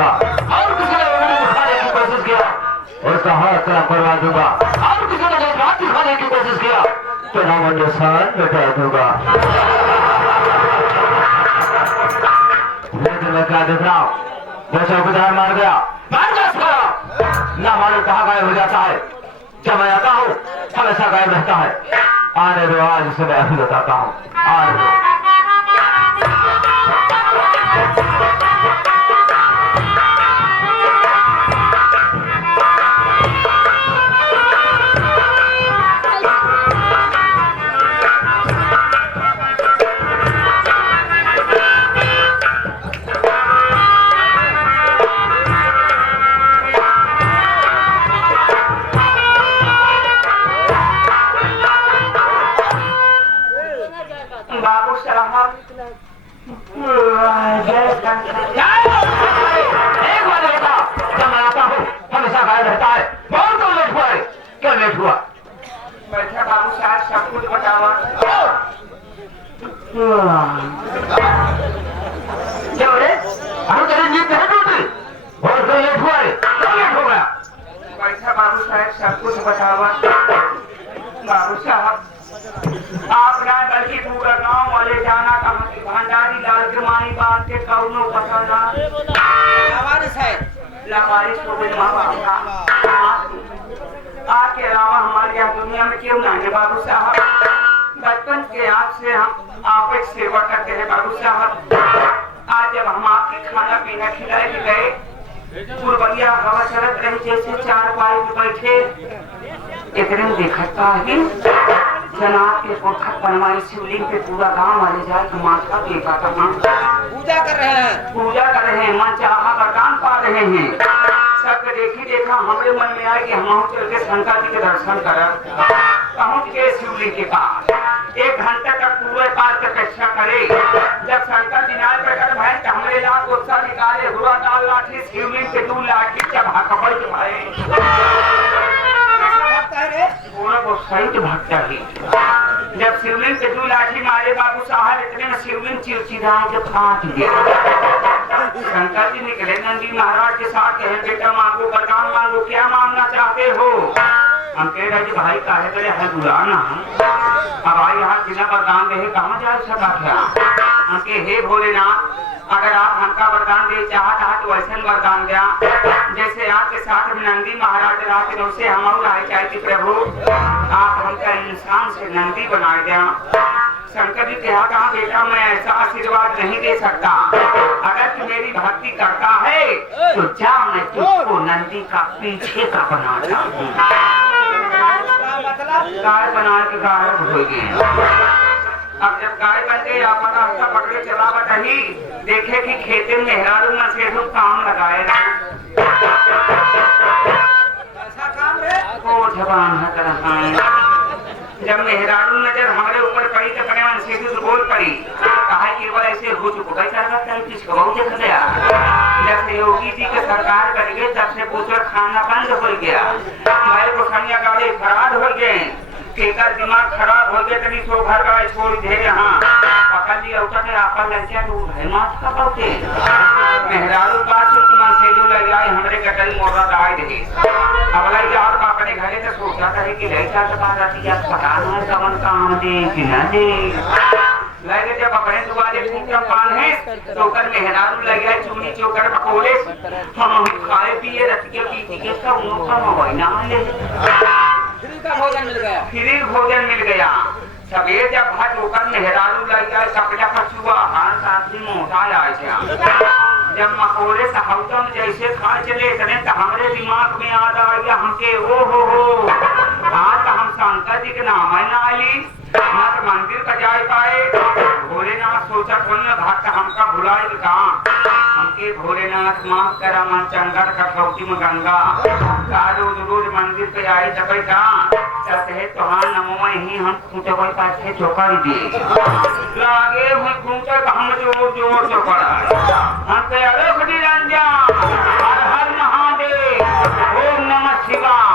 दूंगा और किसी ने उंगली उठाने की कोशिश किया उसका हाथ कलम करवा दूंगा और किसी ने हाथ दिखाने की कोशिश किया तो नाम निशान मिटा दूंगा। मैं क्या देख रहा हूँ वो चौकीदार मार गया ना मालूम कहाँ गायब हो जाता है। जब मैं आता हूँ हमेशा गायब रहता है। आने दो आज से मैं बताता हूँ। आने दो आपके अलावा हमारे यहाँ दुनिया में क्यों ना है बाबू साहब। बचपन के आपसे हम आपकी सेवा करते हैं बाबू साहब। आज जब हम आपके खाना पीना खिलाए गए पूर्वैया हवा चलत रही जैसे चार पाई पे बैठे एक दिन देखता है जनाब के कोठा बनवाई शिवलिंग पे पूरा गांव वाले जाए तो माथा देखा था पूजा कर रहे हैं मन चाहा वरदान पा रहे हैं। सबके देखा हमारे मन में आए कि हम चल के शंकर जी के दर्शन करब। पहुंच के शिवलिंग के पास 1 घंटा तक पूरे पार तपस्या करे। जब शंकर जी नाल प्रकट भय तो हमरे लाख गुस्सा निकाले हुआ डाल लाठी शिवलिंग के 2 लाठी जब हकबई के भक्ता ही जब शिवलिंग के 2 लाठी मारे बाबू साहब इतने में शिवलिंग चिड़चिड़ाए जब काट गया। शंकर जी निकले नंदी महाराज के साथ कहे बेटा मांगो वरदान मांगो क्या मांगना चाहते हो। हम कह रहे जी भाई काहे करे है बुलाना अब भाई यहाँ बिना वरदान दे कहाँ जा सका क्या। हम के हे भोलेनाथ अगर आप हमका वरदान दे चाहता है तो वैसे वरदान दिया जैसे आपके साथ में नंदी महाराज रहते वैसे हम राय चाहते प्रभु आप हमका इंसान से नंदी बना दिया। शंकर जी कहा बेटा मैं ऐसा आशीर्वाद नहीं दे सकता। अगर तू मेरी भक्ति करता है तो जा मैं तुझको नंदी का पीछे का बनाता हूँ। गाय बना के गायब हो गए। अब जब गाय बन गई आप रास्ता पकड़े चला बटही देखे कि खेते में मेहरारू में से काम लगाए जवान है। जब मेहरारू नजर हमारे ऊपर पड़ी तो अपने मन से बोल पड़ी कहा कि वो ऐसे हो चुका है किसको बहुत देख गया। जब से योगी जी के सरकार कर गए तब से पूछो खाना बंद हो गया। हमारे गोसाइया गाड़ी फरार हो गए केकर दिमाग खराब हो गया तभी सो घर गाय छोड़ दे यहाँ पकड़ लिया उठा के आपा लग गया तो भाई माथ का पाते मेहरारू बात मन से जो लग जाए हमरे कटल मोरा दाई दे अब लग जा और अपने घरे से सोचा था कि लड़का तो बात आती है पता नहीं कौन काम दे कि न दे लगे जब अपने दुआरे फूका पान है तो कर मेहरारू लग गया चूड़ी चोकर पकोड़े हम खाए पिए रतिया पीती के सब उनका मोबाइल ना ले फ्री भोजन मिल गया। सवेर जब भात होकर मेहरारू लग गया कपड़ा कछुआ हाथ साथ में मोटा आया जब मकोड़े सहाउतम जैसे खा चले इतने तो हमारे दिमाग में याद आ गया हमके ओ हो आज हम शंकर जी के नाम है ना ली ना तो मंदिर पर जाए पाए। भोलेनाथ सोचा कोई भक्त हमका भुलाए कहाँ हमके भोलेनाथ माफ करा मन चंगर कठौती में गंगा रोज रोज मंदिर पे आए जब चलते है तो हाँ नमो ही हम खूंटे कोई पास के चौकर दिए लागे हुए खूंटे हम जोर जोर चौकर हम पे अरे खड़ी रंजन हर हर महादेव ओम नमः शिवाय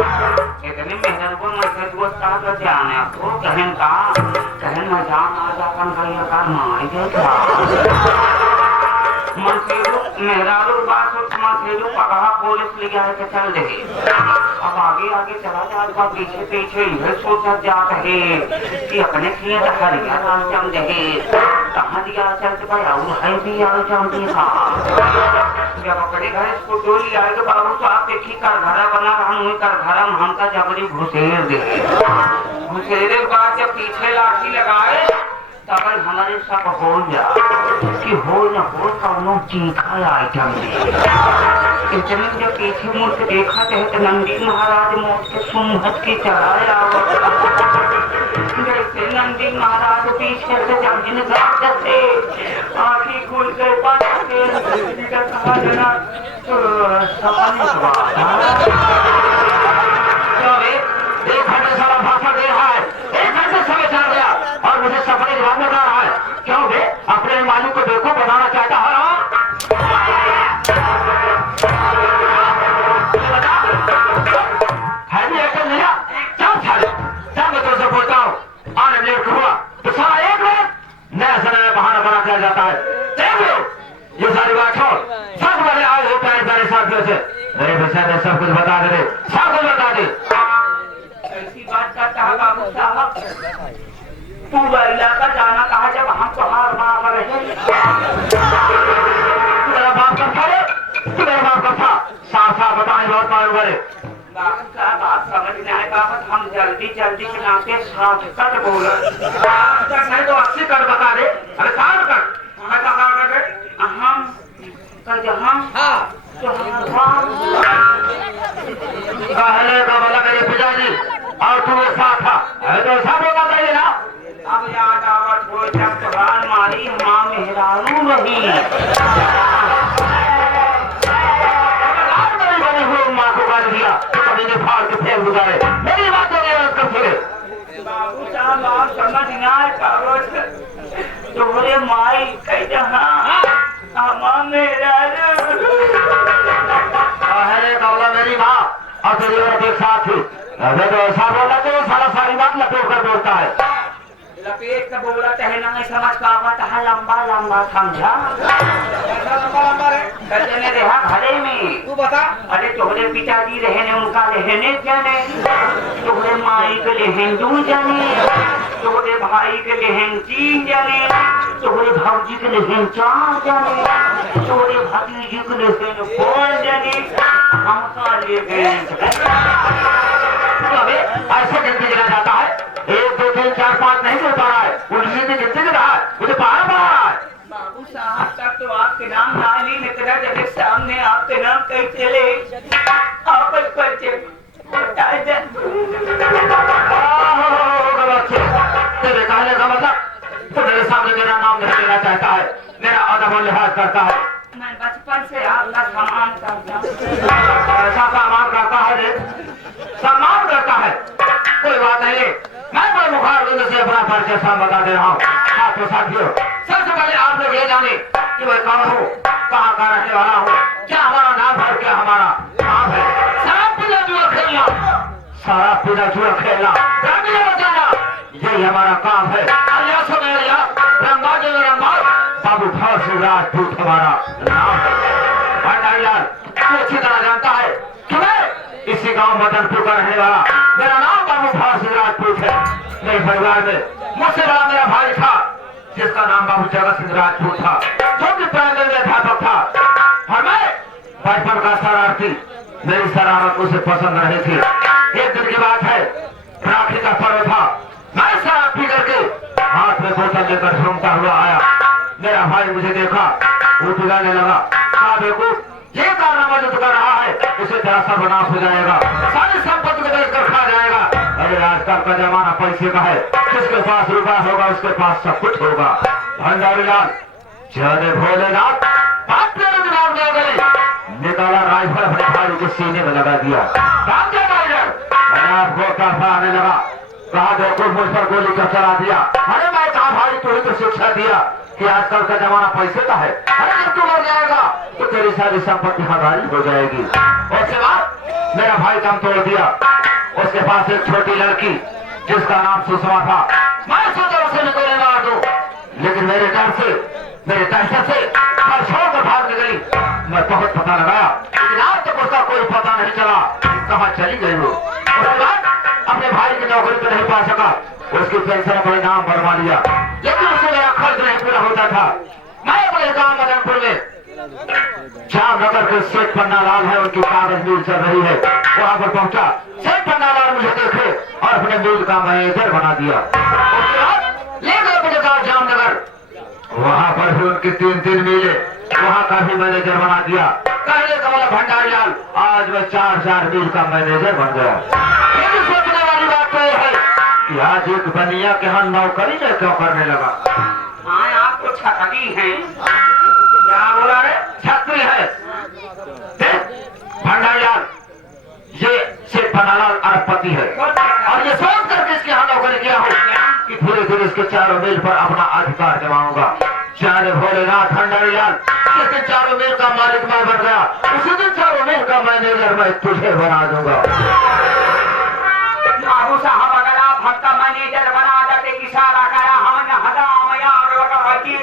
इतने मेहनत को मैं दोस्त का तो जाने को कहन मजाक आ जाकर भैया का मार गया मन से मेहरारू बात समझेलो पकड़ा पुलिस ले आए के चल रहे। अब आगे आगे चला जाता पीछे पीछे यह सोचा जाता है कि अपने किए हरिया राम दे कहाँ दिया चलते भाई और है भी आ जाऊंगी। हाँ जब अपने घर इसको डोली आएगा बाबू तो आप देखिए कर घरा बना रहा हूँ कर घरा में हमका जबरी घुसेर दे घुसेरे के बाद जब पीछे लाठी लगाए तब हमारे सब हो जा कि हो न हो कौनो चीखा आइटम इतने जब पीछे मुड़ के देखा तो नंदी महाराज मौत के सुमहत के चलाया जैसे नंदी महाराज पीछे से जमीन से आँखी खुल गए कहा जना एक घंटे सारा भाषण दे रहा है 1 घंटे समय चल गया और मुझे सपने जवाब में रहा है क्यों बे अपने मालिक को देखो बनाना चाहता है बोलता हूँ आने लेट हुआ तो सारा एक मिनट नया से नया बहाना बना दिया जाता है। देख लो ये सारी बात छोड़ सब वाले आए हो प्यारे साथियों से मेरे विषय में सब कुछ बता दे सब कुछ बता दे। ऐसी बात करता है बाबू साहब तू इलाका जाना कहा जब हम तो हार बना कर रहे मेरा बाप का था तू मेरा बाप का था साफ साफ बताए बहुत मालूम करे बाबू साहब बात समझ में आए बाबत हम जल्दी जल्दी के नाते साफ कट बोल नहीं तो 80 कट बता दे अरे 60 कट मैं कहा कर हम पहले का बोला मेरे पिताजी और तू एक साथ था तो सब बोला चाहिए ना अब याद आवत हो जब भगवान मारी माँ मेहरारू रही माँ को गाली दिया कभी ने फाड़ के फेंक गुजारे मेरी बात तो कर फिरे बाबू साहब आप समझ ना आए तुम्हारे माई कह जहाँ माँ मेहरारू अरे कौला मेरी माँ और तेरी औरत एक साथ थी अरे तो ऐसा बोला तो सारा सारी बात लपेट कर बोलता है लपेट कर बोला है ना समझ पाता है लंबा लंबा समझा जने रहा घरे में तू बता अरे तुम्हारे पिताजी रहने उनका रहने जाने तुम्हारे माई के लहन दू जाने तुम्हारे भाई के लहन 3 जाने तुम्हारे भाजी के लहन 4 जाने तुम्हारे भतीजी के लहन 5 जाने हमका ले गए ऐसे गिनती गिना जाता है 1 2 3 4 5 नहीं गिर पा रहा है उल्टी से गिनती गिर रहा है मुझे पढ़ा पा रहा है बाबू साहब तक तो आपके नाम ना नहीं निकला जब सामने आपके नाम कहीं चले आपस पर तेरे कहने का मतलब तो मेरे सामने मेरा नाम नहीं लेना चाहता है मेरा अदब और लिहाज करता है मैं बचपन से आपका सम्मान करता हूँ ऐसा सम्मान करता है रे सम्मान करता है कोई बात नहीं मैं कोई मुखार से अपना परिचय बता दे रहा हूँ साथियों साथियों सबसे पहले आप लोग ये जाने कि मैं कौन हूँ कहाँ का रहने वाला हूँ क्या हमारा नाम है क्या हमारा नाम है शराब पीना जुआ खेलना शराब पीना जुआ खेलना बचाना यही हमारा काम है बाबू भाव राजपूत हमारा नाम है तू अच्छी तरह जानता है कि मैं इसी गांव मदनपुर का रहने वाला मेरा नाम बाबू भाव राजपूत है मेरे परिवार में मुझसे बड़ा मेरा भाई था जिसका नाम बाबू जगत सिंह राजपूत था जो कि प्राइमरी में अध्यापक था और मैं बचपन का शरारती मेरी शरारत उसे पसंद रही थी। एक दिन की बात है राखी का पर्व था मैं शराब पी करके हाथ में बोतल लेकर घूमता हुआ आया मेरा भाई मुझे देखा वो पिघलने लगा कहा देखो ये कारनामा जो कर रहा है उसे तेरा सर्वनाश हो जाएगा सारी संपत्ति को बेचकर खा जाएगा। अरे आजकल का जमाना पैसे का है जिसके पास रुपया होगा उसके पास सब कुछ होगा। भंडारी लाल जय भोलेनाथ निकाला राइफल अपने भाई के सीने में लगा दिया आने लगा कहा देखो मुझ पर गोली का चला दिया। अरे मैं कहा भाई तू ही तो शिक्षा दिया कि आजकल का जमाना पैसे का है। अरे जब तू मर जाएगा तो तेरी सारी संपत्ति हमारी हो जाएगी। उसके बाद मेरा भाई दम तोड़ दिया। उसके पास एक छोटी लड़की जिसका नाम सुषमा था। मैं सोचा उसे भी गोली मार दूं लेकिन मेरे डर से मेरे दहशत से घर छोड़कर भाग निकली। मैं बहुत पता लगाया, लेकिन आज तक उसका कोई पता नहीं चला कहाँ चली गई वो। उसके बाद अपने भाई की नौकरी तो नहीं पा सका, उसकी पेंशन अपने नाम भरवा लिया, लेकिन उससे मेरा खर्च नहीं पूरा होता था। मैं अपने गांव मदनपुर में जामनगर के सेठ पन्नालाल है, उनकी कागज मिल चल रही है, वहां पर पहुंचा। सेठ पन्नालाल मुझे देखे और अपने मिल का मैनेजर बना दिया। उसके बाद ले गए मुझे जामनगर, वहां पर भी उनकी 3 मिले, वहां का भी मैनेजर बना दिया। कहने का मतलब भंडारीलाल आज मैं 4 मिल का मैनेजर बन गया। लेकिन सोचने वाली बात तो यह है कि आज एक बनिया के यहाँ नौकरी में क्यों करने लगा। हाँ आप तो छतरी हैं। क्या बोला रे? छतरी है। भंडारीलाल ये सेठ पन्नालाल अरबपति है, और ये सोच करके इसके यहाँ नौकरी किया हूँ कि धीरे धीरे इसके 4 मील पर अपना अधिकार जमाऊंगा। चारे भोलेनाथ भंडारीलाल, जिस दिन 4 मील का मालिक मैं बन गया, उसी दिन 4 मील का मैनेजर मैं तुझे बना दूंगा। बाबू साहब अगर आप हमका मैनेजर बना देते, इशारा करा हमने हदा मया लगा की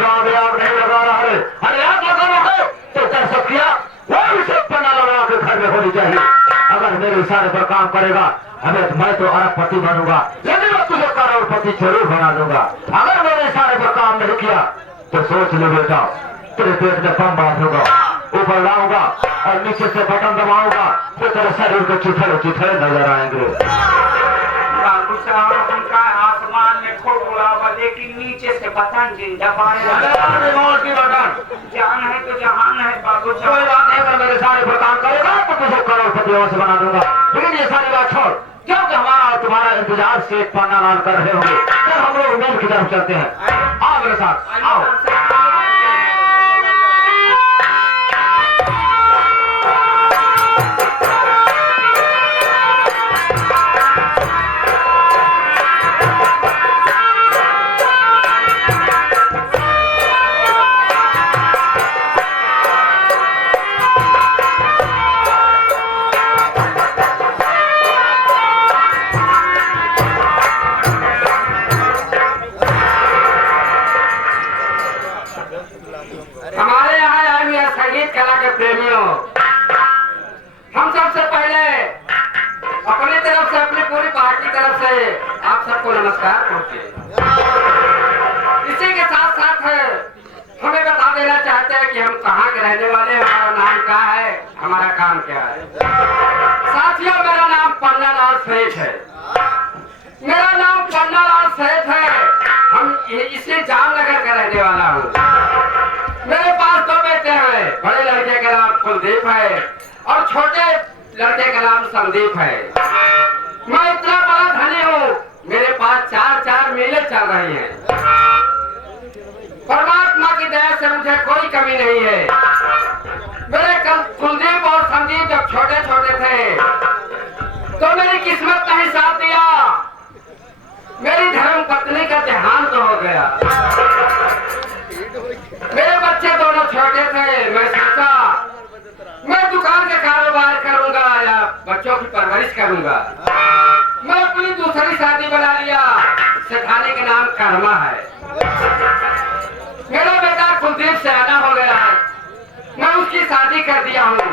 गाँव में आग नहीं लगा रहा है, अरे आग लगा रहा है तो कर सकिया वही से पन्नालाल के घर में होनी चाहिए। अगर मेरे इशारे पर काम करेगा हमें मैं तो अरबपति बनूंगा, लेकिन मैं तुझे करोड़पति जरूर बना दूंगा। अगर मेरे इशारे पर काम नहीं किया तो सोच ले बेटा, तेरे पेट में बम बांधूंगा, ऊपर लाऊंगा और नीचे से बटन दबाऊंगा तो तेरे शरीर के चिथड़े चिथड़े नजर आएंगे। बाबू साहब उनका आसमान में खोट उड़ा, लेकिन नीचे से बटन जिंदा रिमोट की बटन जान है तो जहान है। बाबू कोई साहब बात नहीं, अगर मेरे इशारे पर काम करेगा तो तुझे करोड़पति से बना दूंगा। लेकिन ये सारी बात छोड़, क्योंकि हमारा और तुम्हारा इंतजार सेठ पन्नालाल कर रहे होंगे, तो हम लोग मेल की तरफ चलते हैं। आओ मेरे साथ, आओ। हमारे यहाँ आए संगीत कला के प्रेमियों, हम सबसे पहले अपनी तरफ से, अपनी पूरी पार्टी की तरफ से आप सबको नमस्कार पहुंचे। इसी के साथ साथ हमें बता देना चाहते हैं कि हम कहाँ के रहने वाले हैं, हमारा नाम क्या है, हमारा काम क्या है। साथियों मेरा नाम पन्नालाल सेठ है, मेरा नाम पन्नालाल सेठ है। हम इसी जामनगर का रहने वाला हूँ। मेरे पास 2 बेटे हैं, बड़े लड़के का नाम कुलदीप है और छोटे लड़के का नाम संदीप है। मैं इतना बड़ा धनी हूँ, मेरे पास 4 मिलें चल रही हैं। परमात्मा की दया से मुझे कोई कमी नहीं है। मेरे कुलदीप और संदीप जब छोटे छोटे थे तो मेरी किस्मत ने ही साथ दिया, मेरी धर्म पत्नी का देहांत हो गया। मेरे बच्चे दोनों छोटे थे, मैं सोचा मैं दुकान का कारोबार करूंगा या बच्चों की परवरिश करूंगा। मैं अपनी दूसरी शादी बना लिया, सेठानी का नाम कर्मा है। मेरा बेटा कुलदीप सयाना हो गया है, मैं उसकी शादी कर दिया हूँ,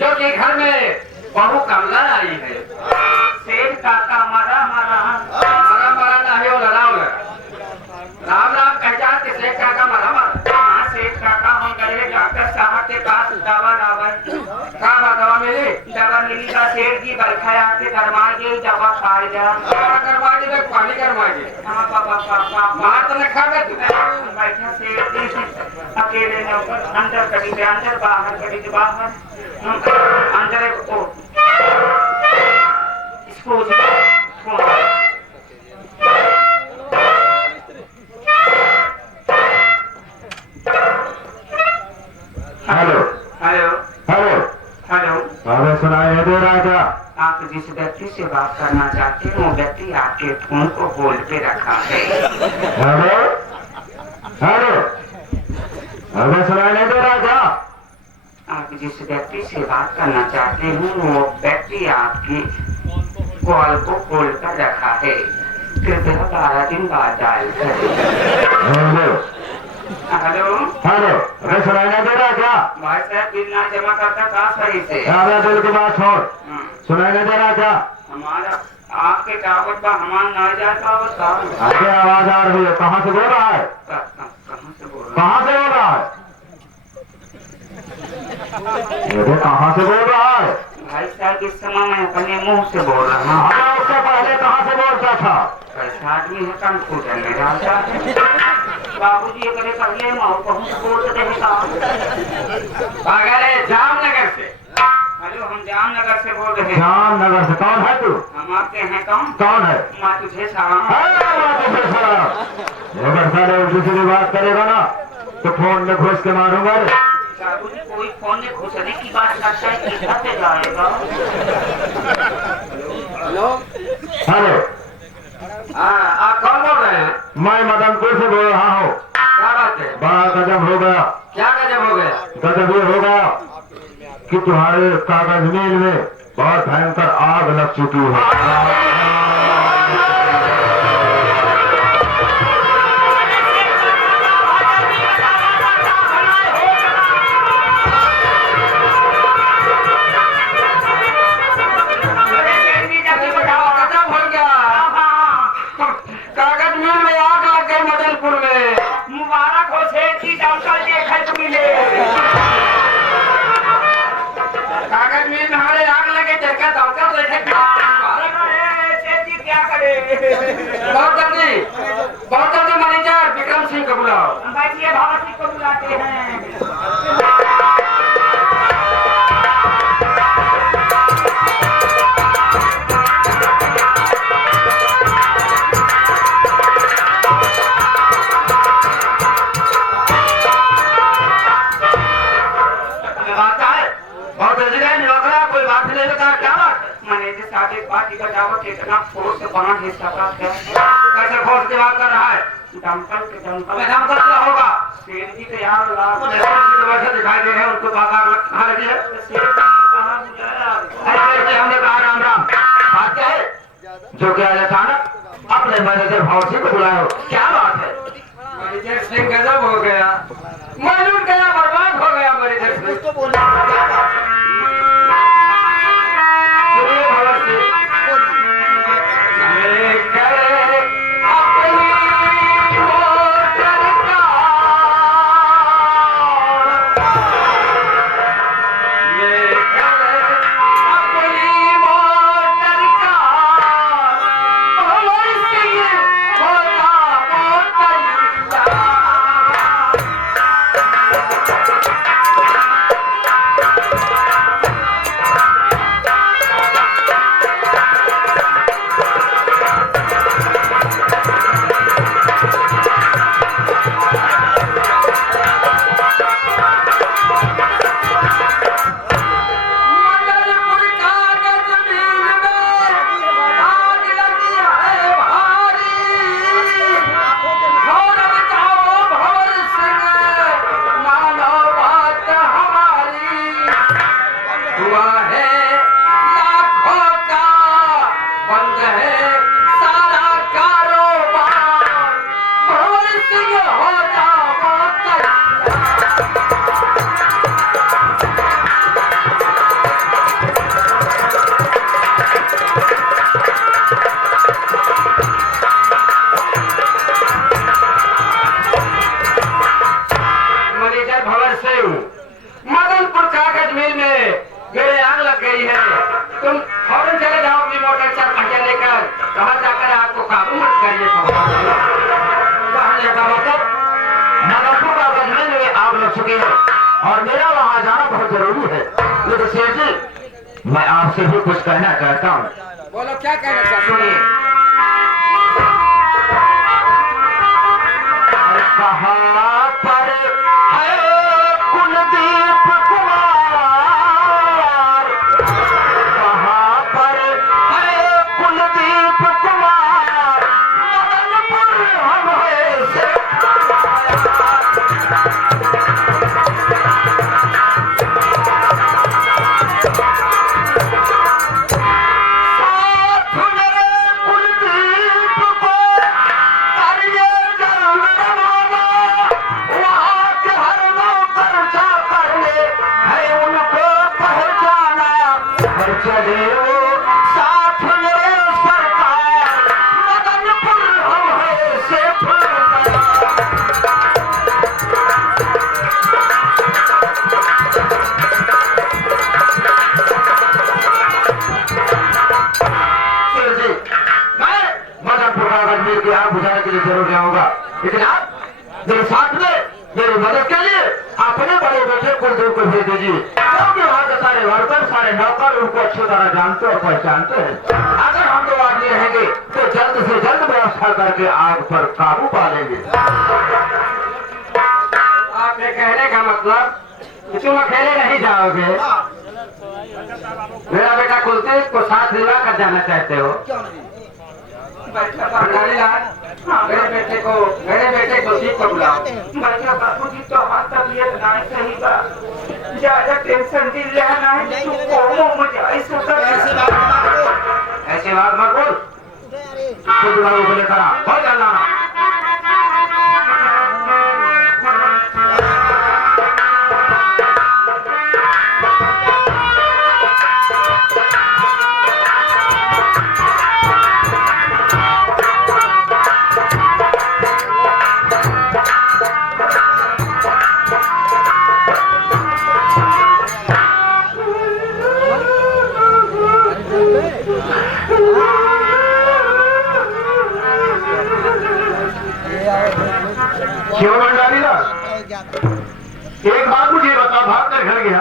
जो कि घर में बहू कमला आई है। सेठ काका मरा नहीं हो राम राम कह जाते सेठ काका मरा। हाँ सेठ काका हम गए डॉक्टर साहब के पास, दवा दवा मिली, दवा मिली का सेठ जी बरखा आके करवा के दवा खाए जा करवा के पानी करवा के। हाँ पापा मार तो न खा गए तू बैठा सेठ जी अकेले अंदर कटी से अंदर, बाहर कटी से बाहर, अंदर इसको हेलो हेलो हेलो हेलो। हमें सुनाई दे रहा था। आप जिस व्यक्ति से बात करना चाहते हैं वो व्यक्ति आपके फोन को होल्ड पे रखा है। हेलो हेलो, हमें सुनाई नहीं दे रहा था। आप जिस व्यक्ति से बात करना चाहते हैं वो व्यक्ति आपकी कॉल को होल्ड पर रखा है, कृपया 12 दिन बाद डायल करें। हेलो हेलो हेलो, अरे सुनाई नहीं दे रहा क्या? भाई साहब बिल ना जमा करता था सही से। अरे दिल की बात छोड़, सुनाई नहीं दे रहा क्या? हमारा आपके टावर पर हमारा ना जाता बता। आगे आवाज आ रही है, कहाँ से बोल रहा है? कहाँ से बोल रहा कहाँ से बोल रहा है? ये कहाँ से बोल रहा है? भाई साहब इस समय मैं अपने मुंह से बोल रहा हूँ। अरे उससे पहले कहाँ से बोलता था? ऐसा आदमी है कंप्यूटर में डालता है। बाबूजी अगर पहले माँ कहूँ से बोल रहेगा। अगर जामनगर से। हेलो हम जामनगर से बोल रहे हैं। जामनगर से? कौन है तू? हम आपके हैं कौन? कौन है? माँ तुझे सलाम। अगर सारे उल्टी सीधी बात करेगा ना तो फोन में घुस के मारूंगा। बाबूजी कोई फोन में घुसने की बात करता है किधर से जाएगा? हेलो हेलो, आप कौन बोल रहे हैं? मैं मदनपुर से बोल रहा हूँ। क्या बात है? बड़ा गजब हो गया। क्या गजब हो गया? गजब ये हो गया कि तुम्हारे कागज मिल में बहुत भयंकर आग लग चुकी है। कागज मिल में आग लग गई मदनपुर में। मुबारक हो सेठ जी, डॉक्टर देखत मिले। कागज मिल में हमारे आग लगे देखा डॉक्टर देखत मिले। सेठ जी क्या करे? बहुत जल्दी मैनेजर विक्रम सिंह को बुलाओ। बैठिए भगत सिंह को बुलाते हैं। मैनेजर साहब एक बात ही बताओ कि इतना फोर्स से बांध नहीं सकता है। कैसे फोर्स की बात कर रहा है? दमकल के दमकल क्या होगा? शेर जी तो यार वैसे दिखाई दे रहे हैं, उनको कहाँ लगी है? शेर जी कहाँ बुलाया? हमने कहा राम राम। बात क्या है? जो क्या अचानक अपने मैनेजर भौसी को बुलाओ, क्या बात है? मैनेजर सिंह गजब हो गया, मैं लूट गया, बर्बाद हो गया मैनेजर सिंह। उसको बोलना मदनपुर कागज मिल में मेरे आग लग गई है। तुम फौरन चले जाओ अपनी मोटर चार पहिया लेकर, वहां जाकर आग को काबू मत करिए। मदनपुर कागज मिल में आग लग चुकी है और मेरा वहाँ जाना बहुत जरूरी है। लेकिन सेठ जी, मैं आपसे भी कुछ कहना चाहता हूँ। बोलो क्या कहना चाहते हो? सुनिए, कहाँ पर है कुलदीप कुमार? कहाँ पर है कुलदीप कुमार? मदनपुर हमें से लीजिए, क्योंकि वहाँ के सारे वर्कर, सारे नौकर उनको अच्छी तरह जानते और पहचानते हैं। अगर हम दो आदमी रहेंगे तो जल्द से जल्द व्यवस्था करके आग पर काबू पा लेंगे। आपके कहने का मतलब तुम अकेले नहीं जाओगे, मेरा बेटा कुलदीप को साथ लिवा कर जाना चाहते हो? मेरे बेटे कुलदीप को बुलाओ। बच्चा बाबूजी तो हाथ तबीयत नहीं सही बा, ज्यादा टेंशन दिल लेना है तू को मुझे ऐसा ऐसी बात मत बोल, खुद लोगों को लेकर आ, हो जाना। क्यों भंडारी लाल, एक बात मुझे बता, भाग कर घर गया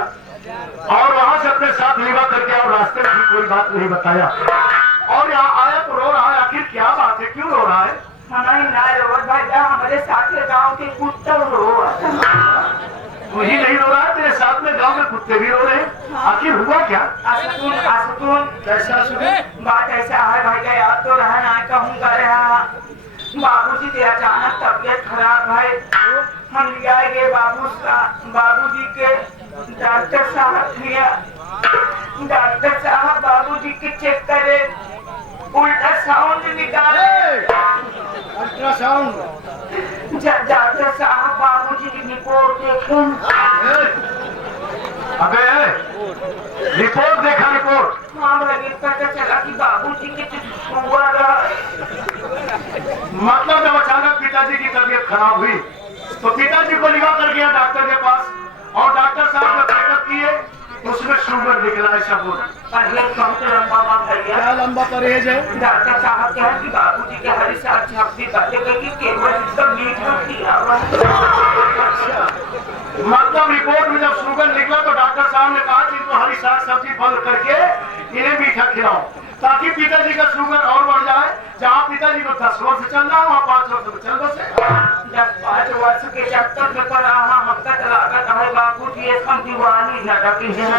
और वहां से अपने साथ लिवा करके और रास्ते में भी कोई बात नहीं बताया और यहाँ आया तो रो रहा है, आखिर क्या बात है, क्यों रो रहा है? हमारी ना रोड भाई हमारे साथ गाँव के कुत्ता रो मुझे नहीं रो रहा है, तेरे साथ में गांव में कुत्ते भी रो रहे हैं, आखिर हुआ क्या? असुन कैसा सुने? बात ऐसा है भाई का याद तो रहा ना कहूँगा रहा बाबूजी के अचानक तबियत खराब है, हम ले गए बाबूजी के डॉक्टर साहब किया, डॉक्टर साहब बाबूजी के चेक करे, अल्ट्रासाउंड निकाले, अल्ट्रासाउंड डॉक्टर साहब बाबूजी की रिपोर्ट देखें। अबे रिपोर्ट देखा, रिपोर्ट? हाँ भाई पता चला कि बाबूजी के शुगर मतलब जब अचानक पिताजी की तबीयत खराब हुई तो पिताजी को लिवा कर गया डॉक्टर के पास और डॉक्टर साहब ने चेकअप किए, उसमें शुगर निकला है। सब परहेज बहुत लंबा बात भैया, क्या लंबा परहेज है? डॉक्टर साहब कहे कि बाबूजी के हरी साग सब्जी खाते कि केवल इसका मीठा खिया हुआ। मतलब रिपोर्ट में जब शुगर निकला तो डॉक्टर साहब ने कहा कि इनको हरी साग सब्जी बंद करके इन्हें मीठा खिलाओ ताकि पिताजी का शुगर और बढ़ जाए। जहाँ पिताजी को 10 वर्ष से चल रहा है वहाँ 5 वर्ष से चल से 5 वर्ष के चक्कर में पर मक्कत लागत है बाबूजी एक हम दीवानी लटकी है।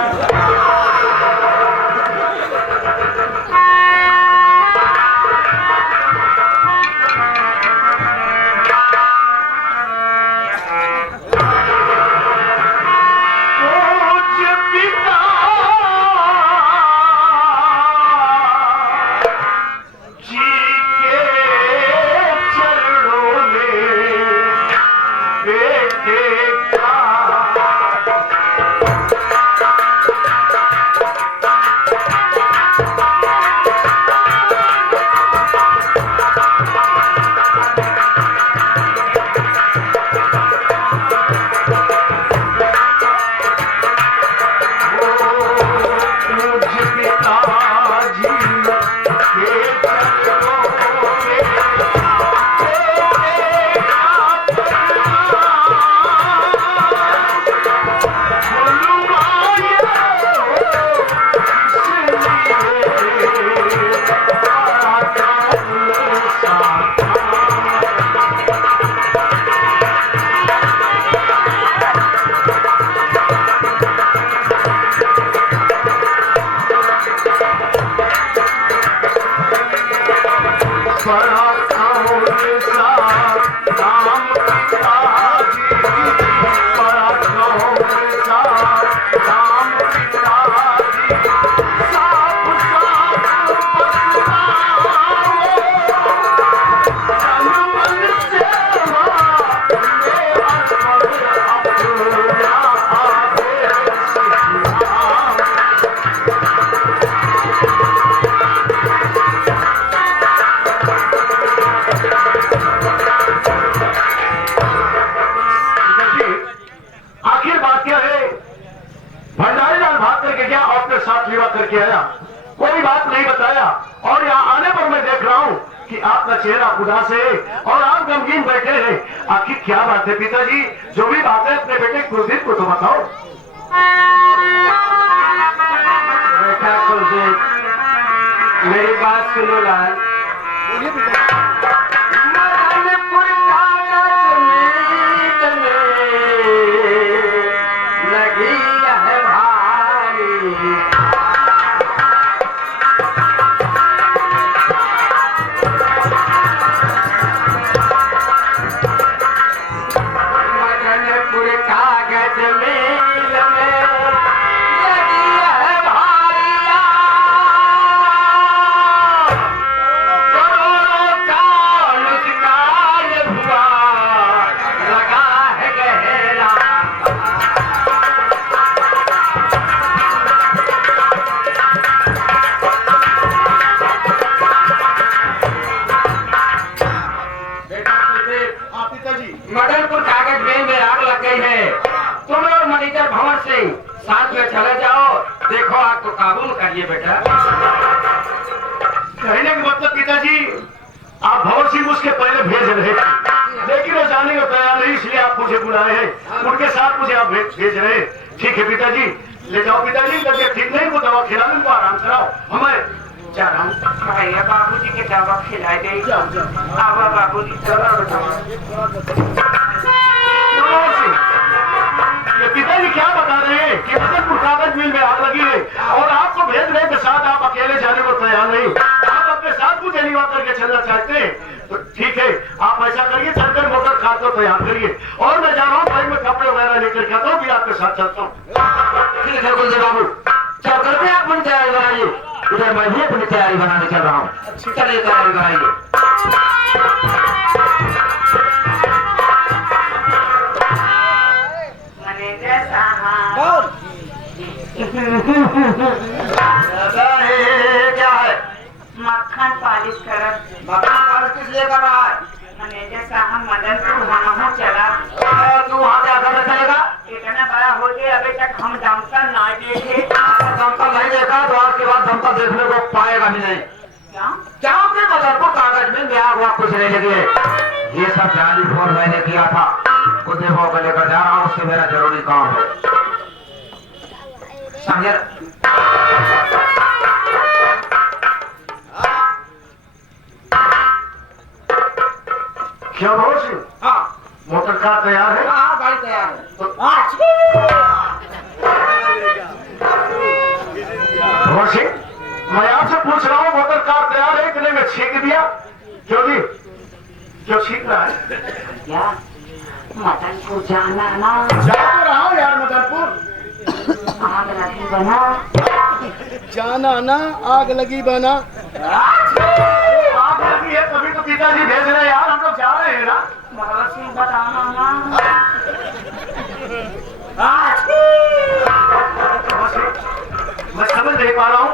करके आया, कोई बात नहीं बताया और यहाँ आने पर मैं देख रहा हूँ कि आपका चेहरा उदास है और आप गमगीन बैठे हैं। आखिर क्या बात है पिताजी? जो भी बात है अपने बेटे कुलदीप को तो बताओ। बेटा कुलदीप, मेरी बात सुनो लाल। मदनपुर कागज मीत में लगी है भारी। मदनपुर कागज मील में लगी है भारिया। करोड़ों का नुकसान हुआ, लगा है गहरा। बेटा कुलदीप, पिताजी मदनपुर कागज मिल में आग लग गई है। तुम और मनिकर भंवर सिंह साथ में चले जाओ, देखो आग को काबू में करिए बेटा। कहने का मतलब पिताजी, आप भंवर सिंह उसके पहले भेज रहे थे, लेकिन वो जाने को तैयार नहीं, इसलिए आप मुझे बुलाए हैं। उनके साथ मुझे आप भेज रहे हैं। ठीक है पिताजी, ले जाओ पिताजी। तबियत ठीक नहीं, को दवा खिला दो, आराम कराओ। हमें जा रहा हूँ भैया, बाबूजी के दवा खिला दे। आवा बाबूजी, चलो बताओ। ये पिताजी क्या बता रहे हैं कि मदनपुर कागज मिल में आग लगी है और आपको भेज रहे के साथ आप अकेले जाने को तैयार नहीं। आप अपने साथ मुझे निवा करके चलना चाहते हैं तो ठीक है, आप ऐसा करिए, चलकर मोटर कार को तैयार करिए और मैं जा रहा हूँ भाई, मैं कपड़े वगैरह लेकर के आता हूँ, फिर आपके साथ चलता हूँ। ठीक है कुलदीप बाबू, चल करके आप अपनी तैयारी बनाइए। इधर मैं भी अपनी तैयारी बनाने चल रहा हूँ। चलिए तैयारी बनाइए। मैनेजर साहब, क्या है? मक्खन पालिश करत। किस लिए कर रहा है? मैनेजर साहब, मदनपुर हम चला। तू वहाँ क्या करने चलेगा? इतना बड़ा हो गया, अभी तक हम दमकल ना देखे। दमकल नहीं देखा तो आज के बाद दमकल देखने को पाएगा भी नहीं। क्या? क्या आपने मदनपुर कागज में आग वाग कुछ नहीं लगी है? ये सब जाली फोन मैंने किया था, उस देखो को लेकर जा रहा हूँ, उससे मेरा जरूरी काम है। समझे? क्या भंवर सिंह, हाँ मोटर कार तैयार है? हाँ, गाड़ी तैयार है। भंवर सिंह, मैं आपसे पूछ रहा हूँ मोटर कार तैयार है कि नहीं? मैं छींक दिया क्यों जी? क्यों छींक रहा है? क्या? मदनपुर जाना ना, जा तो रहा हूँ यार मदनपुर। आग लगी बना। जाना ना, आग लगी बना। आग लगी है तभी तो पिताजी भेज रहे हैं यार, हम लोग जा रहे हैं ना। भगत सिंह बताना ना। मैं समझ नहीं पा रहा हूँ,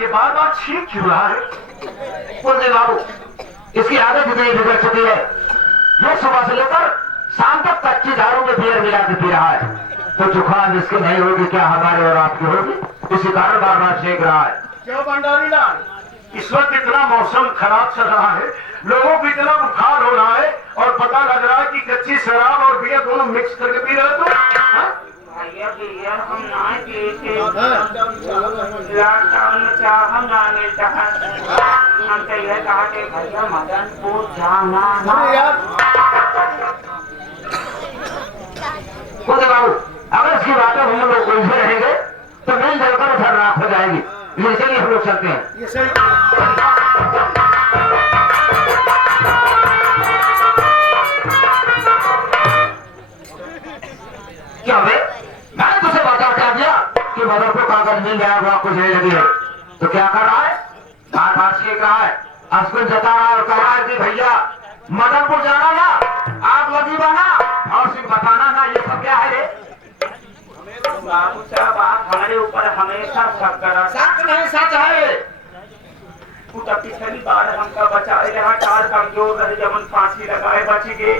ये बार बार छींक क्यों रहा है? कुलदीप बाबू, इसकी आदत इतनी बिगड़ चुकी है, ये सुबह से लेकर शाम तक कच्ची दारू में बियर मिला के पी रहा है। तो जुकाम इसकी नहीं होगी क्या हमारे और आपकी होगी? इसी कारण बार बार छींक रहा है। क्यों भंडारी लाल, इस वक्त इतना मौसम खराब चल रहा है, लोगों को इतना बुखार हो रहा है और पता लग रहा है कि कच्ची शराब और बियर दोनों मिक्स करके पी रहे हो तुम, हाँ? भैया बियर हम ना पिए थे। लॉकडाउन में चाह हम ना मिलता है। हम तो यह कहा कि भैया मदनपुर जाना ना। अरे यार, कुलदीप बाबू, अगर इसकी बातें हम लोग उलझे रहेंगे तो मिल जलकर उधर राख हो जाएगी। चलिए हम लोग चलते हैं। ये सही। क्या बे? मैंने तुझे बता क्या दिया कि मदनपुर कागज मिल गया, वहाँ कुछ नहीं लगी है, तो क्या कर रहा है? बार बार सीख रहा है, अस्कुल जता रहा है और कह रहा है कि भैया मदनपुर जाना ना, आग लगी बना और सिर्फ बताना ना, ये सब क्या है रे? बाबू साहब, आप हमारे ऊपर हमेशा शक करा। सच नहीं सच है। तू तो पिछली बार हमका बचाए रहा, टाल कमजोर रहे, जब हम फांसी लगाए बच गए।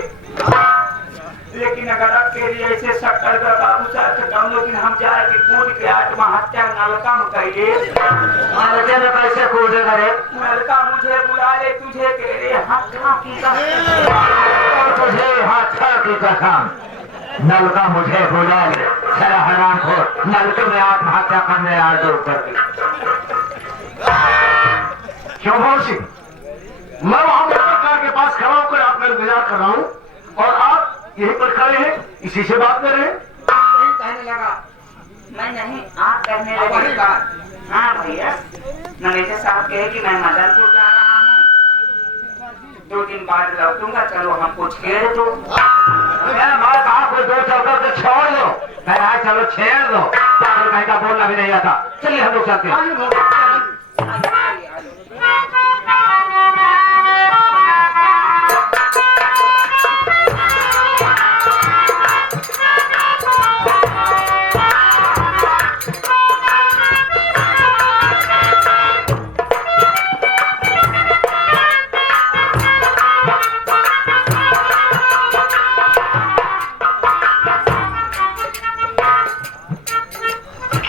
लेकिन अगर आपके लिए ऐसे शक कर बाबू साहब तो कम, लेकिन हम जाए कि कूद के आत्महत्या नलका में कहिए। नलके में कैसे कूदेगा रे? नलका मुझे बुला ले, तुझे तेरे हाथ की तुझे हाथ की कसम, नलका मुझे बुला ले। चला हराम खोर, नलके में आत्महत्या करने यार डूब करके। क्यों भवन सिंह, मैं वहां पत्रकार के पास खड़ा होकर आपका इंतजार कर रहा हूं और आप यहीं पर खड़े हैं, इसी से बात कर रहे हैं। यही कहने लगा, मैं नहीं, आप कहने लगे। हाँ भैया, मैनेजर साहब कहे कि मैं मदनपुर जा रहा हूँ, 2 दिन बाद लौटूंगा, चलो हमको छेड़ दो। मैं कहा कोई 2 चौकर से छोड़ दो, मैं आज चलो छेड़ दो, पागल कहीं का बोलना भी नहीं आता। चलिए हम लोग चलते हैं।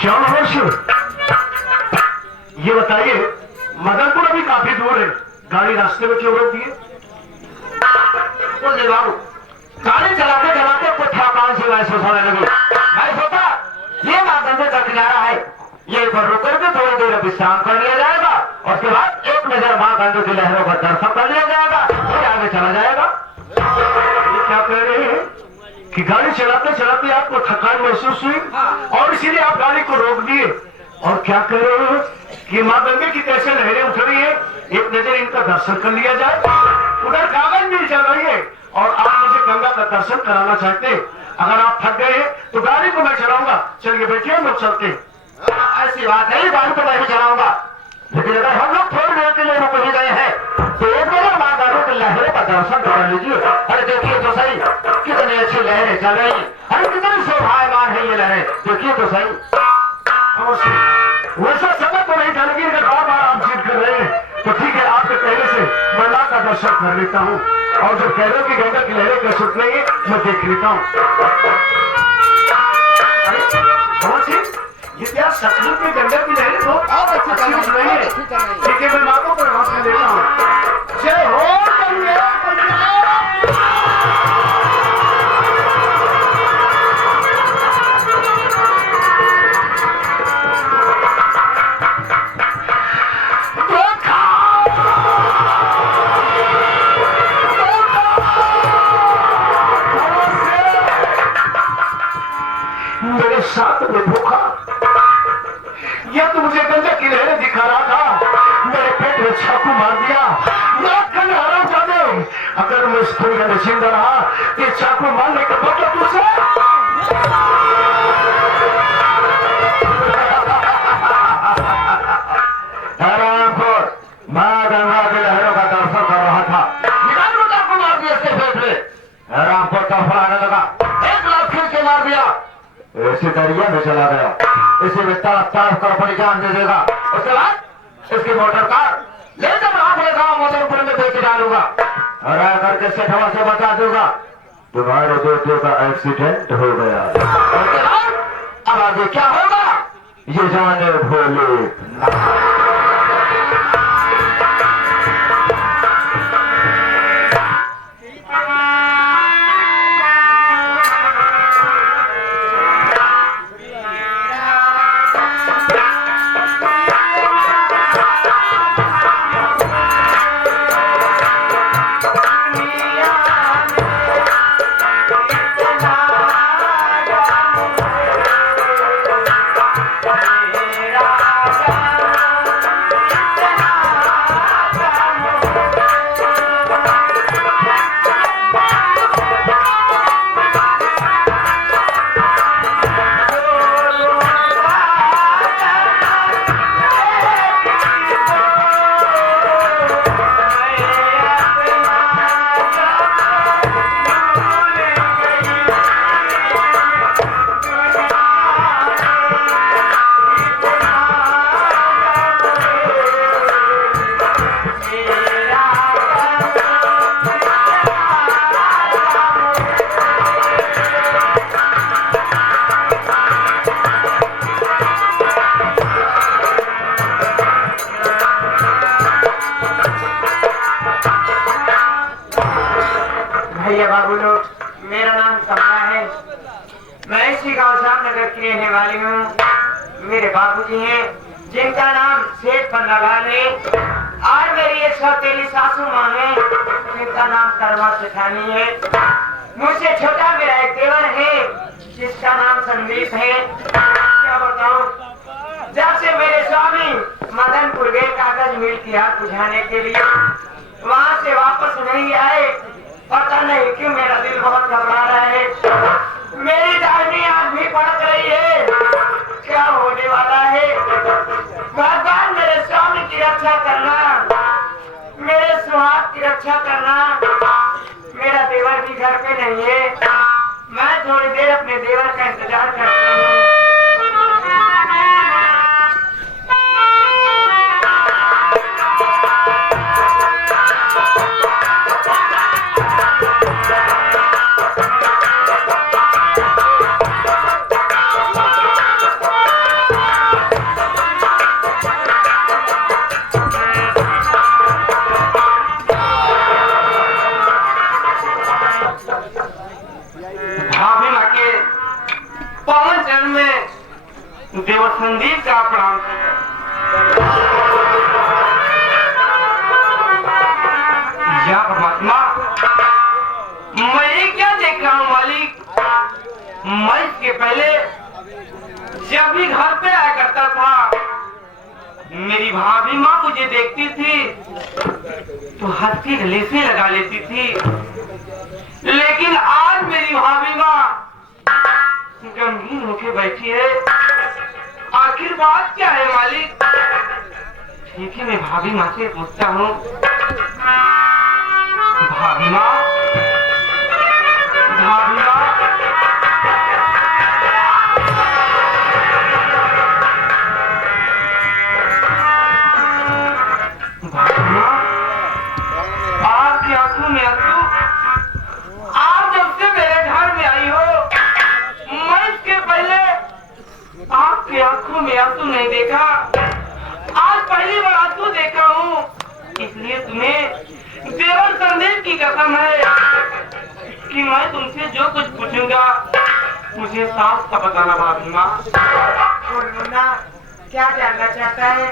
क्या ये बताइए, मदनपुर अभी काफी दूर है, गाड़ी रास्ते में क्यों रोक दिए? बाबू गाड़ी चलाते चलाते कुछ थकान से महसूस होने लगी। मैं सोचा ये माधंधे का किनारा है, ये पर रुक करके थोड़ी देर विश्राम कर लिया जाएगा, और उसके बाद एक नजर माँ गंगा की लहरों का दर्शन कर लिया जाएगा, फिर आगे चला जाएगा। ये क्या कह रहे हैं कि गाड़ी चलाते चलाते आपको थकान महसूस हुई और इसीलिए आप गाड़ी को रोक दिए? और क्या कह रहे हैं कि माँ गंगे की कैसे लहरें उठ रही है, एक नजर इनका दर्शन कर लिया जाए। उधर कागज मिल चल रही है और आप मुझे गंगा का दर्शन कराना चाहते हैं। अगर आप थक गए हैं तो गाड़ी को मैं चलाऊंगा, चलिए बैठिए, हम लोग चलते हैं। ऐसी बात नहीं, गाड़ी तो मैं भी चलाऊंगा, लेकिन अगर हम लोग थोड़ी देर के लिए रुक ही गए हैं तो एक नजर माँ गंगा की लहरों का दर्शन कर लीजिए। अरे देखिए तो सही, कितनी अच्छी लहरें चल रही, अरे कितनी शोभायमान है ये लहरें, देखिए तो सही। वैसा समय तो नहीं था, लेकिन अगर बार बार आप जिद कर रहे हैं तो ठीक है, आपके कहने से मैं मां का दर्शन कर लेता हूँ, और जो कह रहे हो कि गंगा की लहरें कैसे उठ रही है मैं देख लेता हूँ। अरे भवन सिंह, ये क्या सचमुच में गंगा की लहरें बहुत अच्छी उठ रही है? ठीक है, मैं माँ को प्रणाम कर लेता हूँ। जय हो गंगा। मेरे साथ में भूखा, या तो मुझे गंगा की लहरें दिखा रहा था, मेरे पेट में चाकू मार दिया। हराम जाने, अगर मैं इस दुनिया में जिंदा रहा तो चाकू मारने के बदले तुझसे माँ गंगा की लहरों का दर्शन कर रहा था, निकाल को चाकू मार दिया इसके पेट में। राम को तड़फड़ाने लगा, 1 लाख खींच के मार दिया, ऐसे दरिया में चला गया। इसे में तड़प तड़प कर अपनी जान दे देगा। उसके बाद इसकी मोटर कार लेकर अपने गाँव मदनपुर में बेच डालूंगा और आकर के सेठवा से बता दूंगा तुम्हारे बेटे का एक्सीडेंट हो गया। उसके बाद अब आगे क्या होगा ये जाने भोले। भैया बाबू लोग, मेरा नाम कमला है, मैं इसी गांव श्याम नगर देने वाली हूँ। मेरे बाबूजी हैं जिनका नाम सेठ पन्नालाल है, और मेरी एक सौतेली सासू माँ है जिनका नाम कर्मा सेठानी है। मुझसे छोटा मेरा एक देवर है जिसका नाम संदीप है। क्या बताऊं, जब से मेरे स्वामी मदनपुर गए कागज मिल की आग बुझाने के लिए, वहाँ से वापस नहीं आए। पता नहीं क्यों मेरा दिल बहुत घबरा रहा है। मेरी दाहिनी आंख भी पड़क रही है। क्या होने वाला है? भगवान मेरे स्वामी की रक्षा करना, मेरे सुहाग की रक्षा करना। मेरा देवर भी घर पे नहीं है। मैं थोड़ी देर अपने देवर का इंतजार करता हूँ। पवन चरण में देवर संदीप का प्रणाम। या परमात्मा, मैं क्या देख रहा हूँ मालिक? मैं इसके पहले जब भी घर पे आया करता था, मेरी भाभी माँ मुझे देखती थी तो हाथ के गले से लगा लेती थी, लेकिन आज मेरी भाभी माँ गंभीर होके बैठी है। आखिर बात क्या है मालिक? ठीक है, मैं भाभी माँ से पूछता हूँ। भाभी माँ, भाभी माँ, भाभी माँ, आपकी आंखों में आंसू? आप जब से मेरे घर में आई हो, पहले आपकी आंखों में आंसू नहीं देखा। आज पहली बार आंसू देखा हूँ, इसलिए तुम्हें देवर संदीप की कसम है कि मैं तुमसे जो कुछ पूछूंगा मुझे साफ का बताना। भाभी माँ, क्या जानना चाहता है?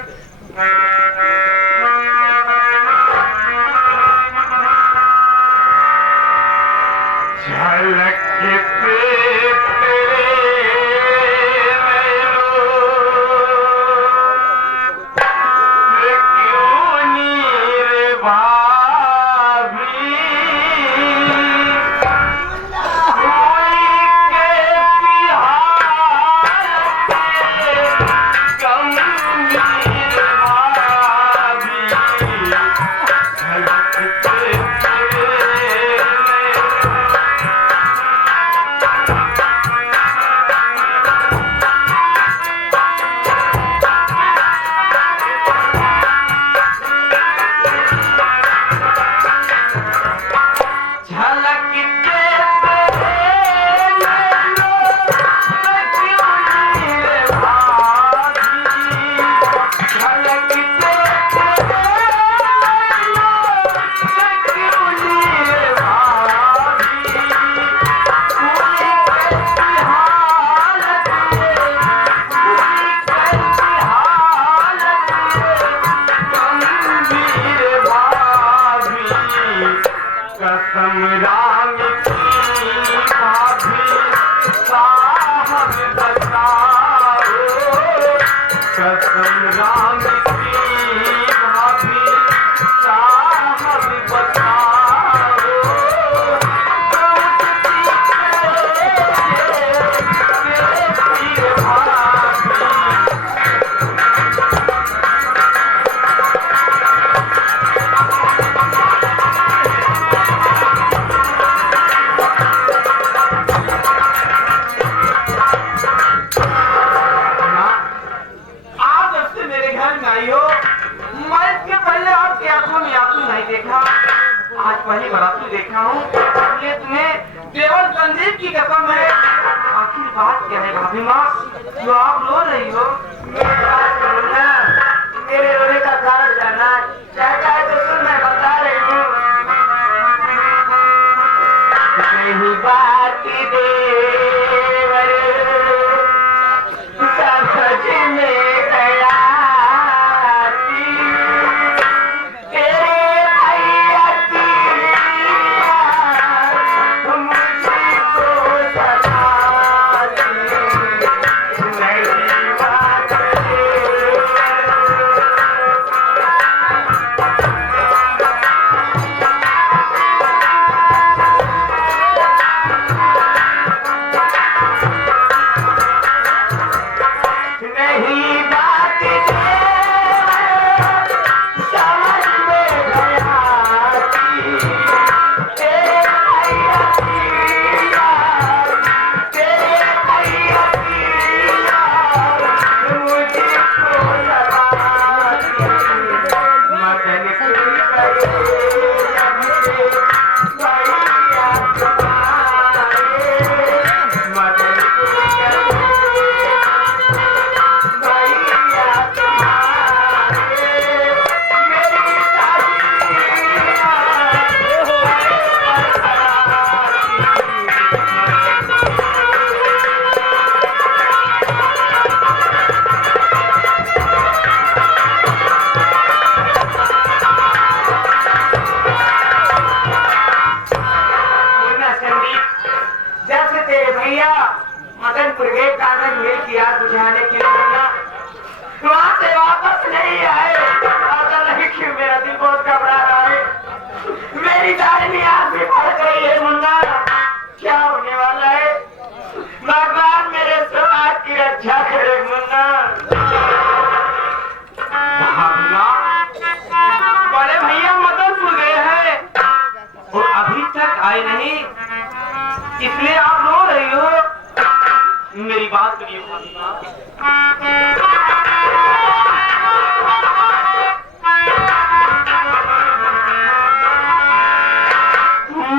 झलक पहली बार आपको देखा हूँ, इसलिए तुम्हें देवर संदीप की कसम है। आखिर बात क्या है भाभी माँ, जो आप रो रही हो? मेरी बात सुनो ना, मेरे रोने का कारण जानना चाहता है तो सुन, मैं बता रही हूँ। नहीं बात देवर नहीं बात समझ में गया तेरे भैया की यार, तेरे भैया की यार मुझको लगा मदन कुल करे भैया तुम्हारे मदन कुल करे भैया तुम्हारे मेरी जब से तेरे भैया मदनपुर गए कागज मिल की आग बुझाने के लिए वहां से वापस नहीं आए। पता नहीं क्यों मेरा दिल बहुत घबरा रहा है, मेरी दाहिनी आंख भी फट गई है। मुन्ना क्या होने वाला है, भगवान मेरे समाज की रक्षा करे। मुन्ना बड़े भैया मदनपुर गए हैं और अभी तक आए नहीं, इसलिए आप रो रही हो। मेरी बात सुनिए फातिमा,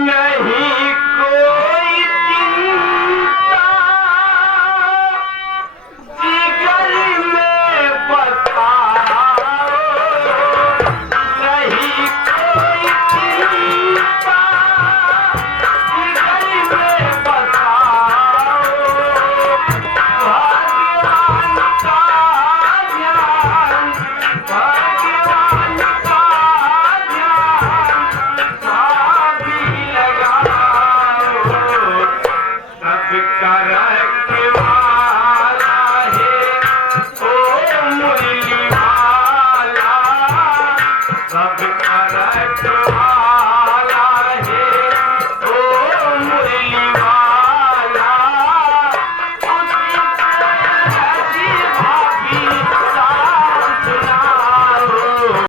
नहीं कोई चिंता जिगर में बताओ, नहीं कोई चिंता जिगर में बताओ, भगवान का ध्यान, भगवान का ध्यान भाभी लगाओ, सबका रखवाला है ओ मुरली वाला, सबका रखवाला